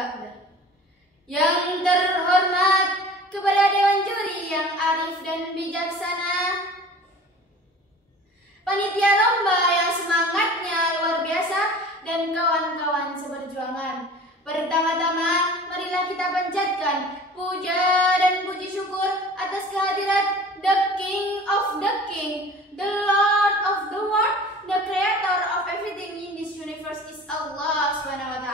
ba'da. Yang terhormat kepada Dewan Juri yang arif dan bijaksana, panitia lomba yang semangatnya luar biasa, dan kawan-kawan seperjuangan. Pertama-tama, marilah kita panjatkan puja dan puji syukur atas kehadirat the King of the King, the Lord of the world, the creator of everything in this universe is Allah SWT.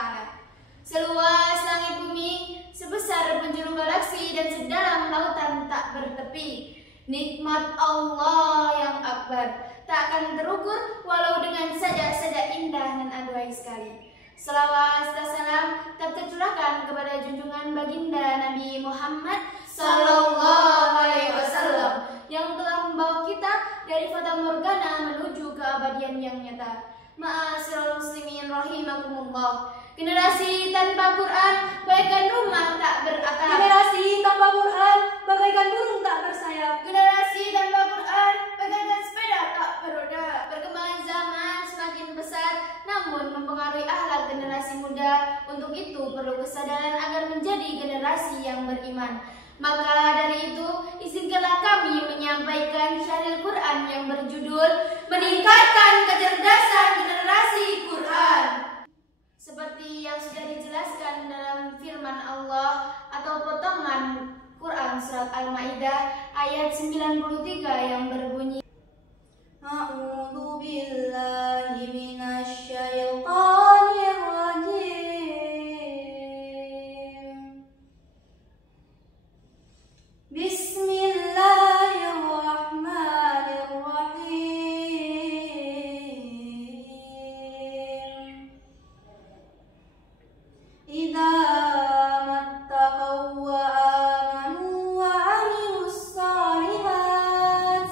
Seluas langit bumi, sebesar penjuru galaksi, dan sedalam lautan tak bertepi, nikmat Allah yang akbar tak akan terukur walau dengan saja indah dan aduhai sekali. Selawat dan salam tak tercurahkan kepada junjungan baginda Nabi Muhammad Sallallahu Alaihi Wasallam yang telah membawa kita dari fata morgana menuju keabadian yang nyata. Ma'asyiral muslimin rahimakumullah. Generasi tanpa Quran bagaikan rumah tak beratap. Generasi tanpa Quran bagaikan burung tak bersayap. Generasi tanpa Quran bagaikan sepeda tak beroda. Perkembangan zaman semakin pesat, namun mempengaruhi akhlak generasi muda. Untuk itu perlu kesadaran agar menjadi generasi yang beriman. Maka dari itu, izinkanlah kami menyampaikan syahril Quran yang berjudul Meningkatkan Kecerdasan Generasi Quran. Seperti yang sudah dijelaskan dalam firman Allah atau potongan Quran surat Al-Maidah ayat 93 yang berbunyi, A'udzu billahi minasy syaithanir rajim. Bismillahirrahmanirrahim. Idza mattaqaw wa amanu wa 'amilus shalihat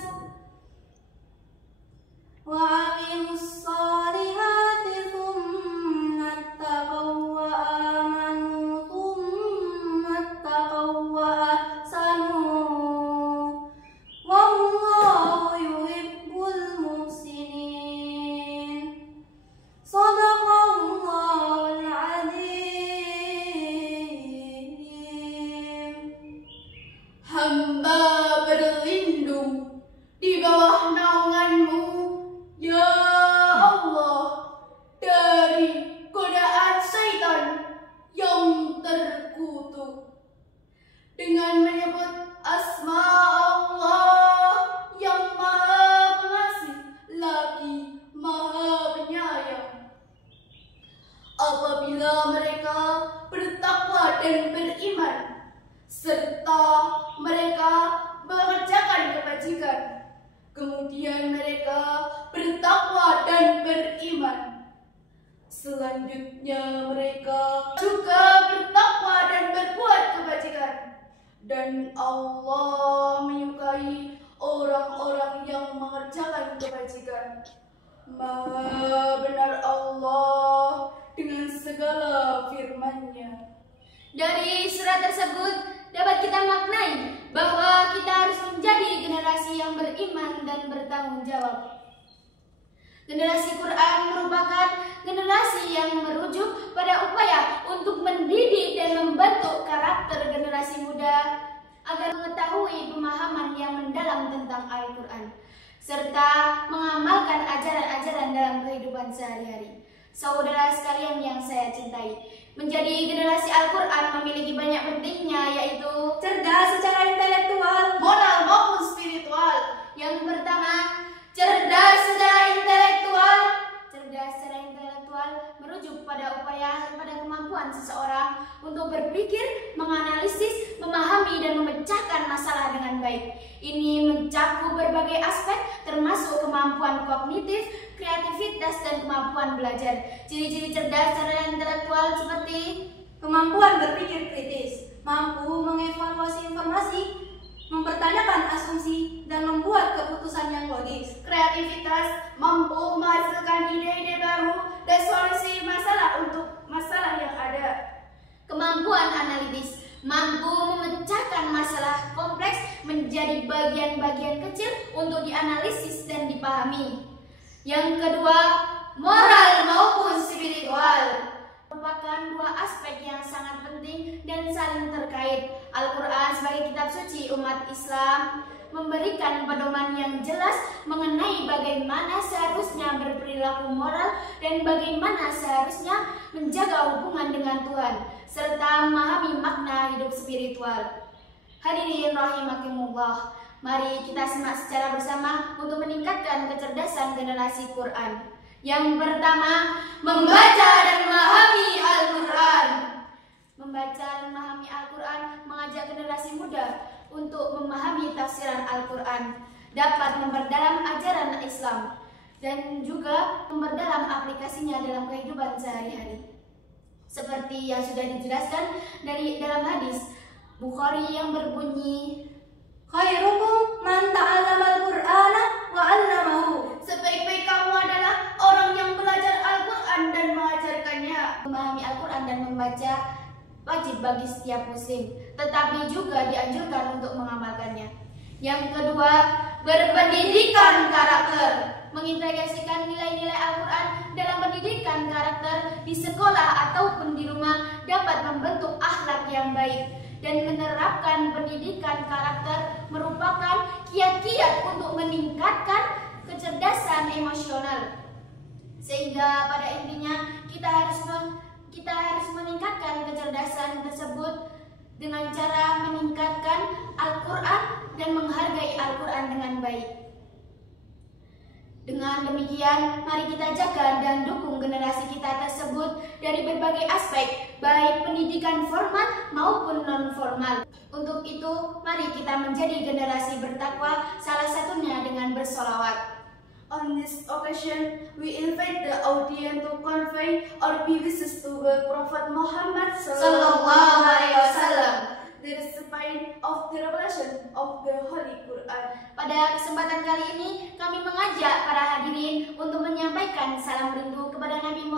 thumma ittaqaw wa amanu thumma ittaqaw wa ahsanu wallahu yuhibbul muhsinin. Shadaqallahul azim. hamba berlindung di bawah naungan-Mu, ya Allah, dari godaan syaitan yang terkutuk. Dengan menyebut asma Allah yang maha pengasih lagi maha penyayang. Apabila mereka bertakwa dan beriman, serta mereka mengerjakan kebajikan, kemudian mereka bertakwa dan beriman, selanjutnya mereka juga bertakwa dan berbuat kebajikan, dan Allah menyukai orang-orang yang mengerjakan kebajikan. Maha benar Allah dengan segala firman-Nya. Dari surat tersebut dapat kita maknai bahwa kita harus menjadi generasi yang beriman dan bertanggung jawab. Generasi Quran merupakan generasi yang merujuk pada upaya untuk mendidik dan membentuk karakter generasi muda agar mengetahui pemahaman yang mendalam tentang Al-Quran serta mengamalkan ajaran-ajaran dalam kehidupan sehari-hari. Saudara sekalian yang saya cintai, menjadi generasi Al-Quran memiliki banyak pentingnya, yaitu Cerdas secara intelektual, moral maupun spiritual. Yang pertama, cerdas secara intelektual. Cerdas secara intelektual merujuk pada upaya pada kemampuan seseorang untuk berpikir, menganalisis, memahami, dan memecahkan masalah dengan baik. Ini mencakup berbagai aspek termasuk kemampuan kognitif, kreativitas, dan kemampuan belajar. Ciri-ciri cerdas secara intelektual seperti kemampuan berpikir kritis, mampu mengevaluasi informasi, mempertanyakan asumsi, dan membuat keputusan yang logis. Kreativitas, mampu menghasilkan ide-ide baru dan solusi masalah untuk masalah yang ada. Kemampuan analitis, mampu memecahkan masalah kompleks menjadi bagian-bagian kecil untuk dianalisis dan dipahami. Yang kedua, moral maupun spiritual merupakan dua aspek yang sangat kitab suci umat Islam memberikan pedoman yang jelas mengenai bagaimana seharusnya berperilaku moral dan bagaimana seharusnya menjaga hubungan dengan Tuhan serta memahami makna hidup spiritual. Hadirin rahimakumullah, mari kita simak secara bersama untuk meningkatkan kecerdasan generasi Quran. Yang pertama, membaca dan memahami Al-Quran. Membaca dan memahami Al-Quran mengajak generasi muda untuk memahami tafsiran Al-Quran, dapat memperdalam ajaran Islam, dan juga memperdalam aplikasinya dalam kehidupan sehari-hari. Seperti yang sudah dijelaskan dari dalam hadis Bukhari yang berbunyi, Khairukum man ta'allama al-Qur'ana wa 'allamahu. sebaik-baik kamu adalah orang yang belajar Al-Quran dan mengajarkannya. Memahami Al-Quran dan membaca wajib bagi setiap muslim, tetapi juga dianjurkan untuk mengamalkannya. Yang kedua, berpendidikan karakter. Mengintegrasikan nilai-nilai Al-Quran dalam pendidikan karakter di sekolah ataupun di rumah dapat membentuk akhlak yang baik. Dan menerapkan pendidikan karakter merupakan kiat-kiat untuk meningkatkan kecerdasan emosional. Sehingga pada intinya kita harus meningkatkan kecerdasan tersebut dengan cara meningkatkan Al-Quran dan menghargai Al-Quran dengan baik. Dengan demikian, mari kita jaga dan dukung generasi kita tersebut dari berbagai aspek, baik pendidikan formal maupun non-formal. Untuk itu, mari kita menjadi generasi bertakwa, salah satunya dengan bersolawat. On this occasion, we invite the audience to convey our wishes to the Prophet Muhammad Sallallahu Alaihi Wasallam. The recipient of the revelation of the Holy Quran. Pada kesempatan kali ini, kami mengajak para hadirin untuk menyampaikan salam rindu kepada Nabi